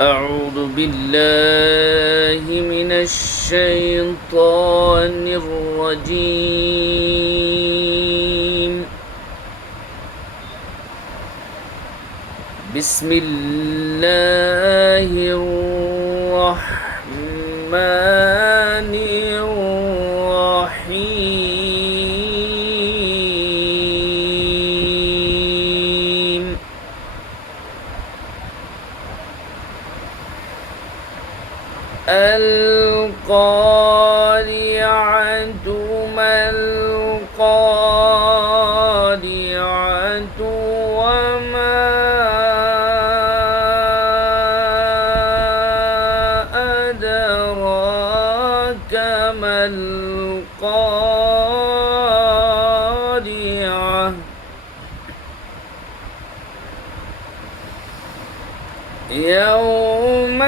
أعوذ بالله من الشيطان الرجيم. بسم الله الرحمن الرحيم. القارعة ما القارعة وما أدراك ما القارعة يوم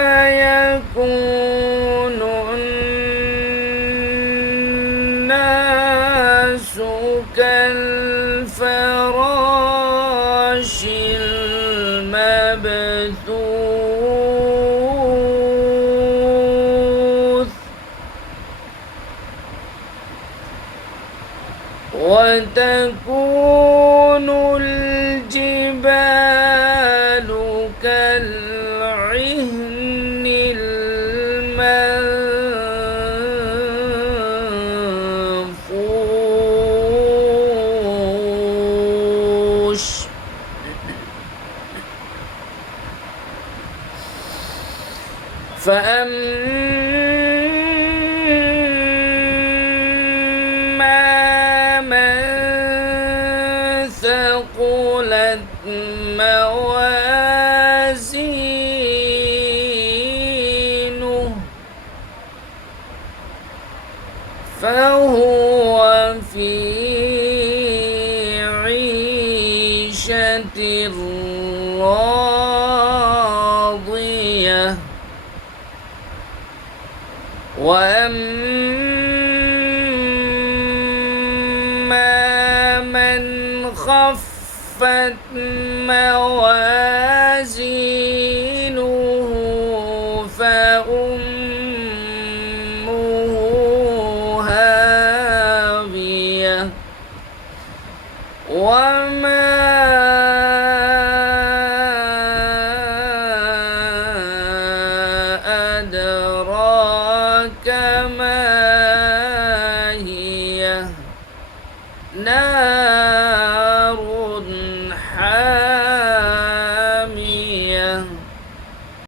يكون الناس كالفراش المبثوث وتكون الجبال كالعهن المنفوش فأما من ثقلت موازينه فهو في عيشة راضية وأما من خفت موازينه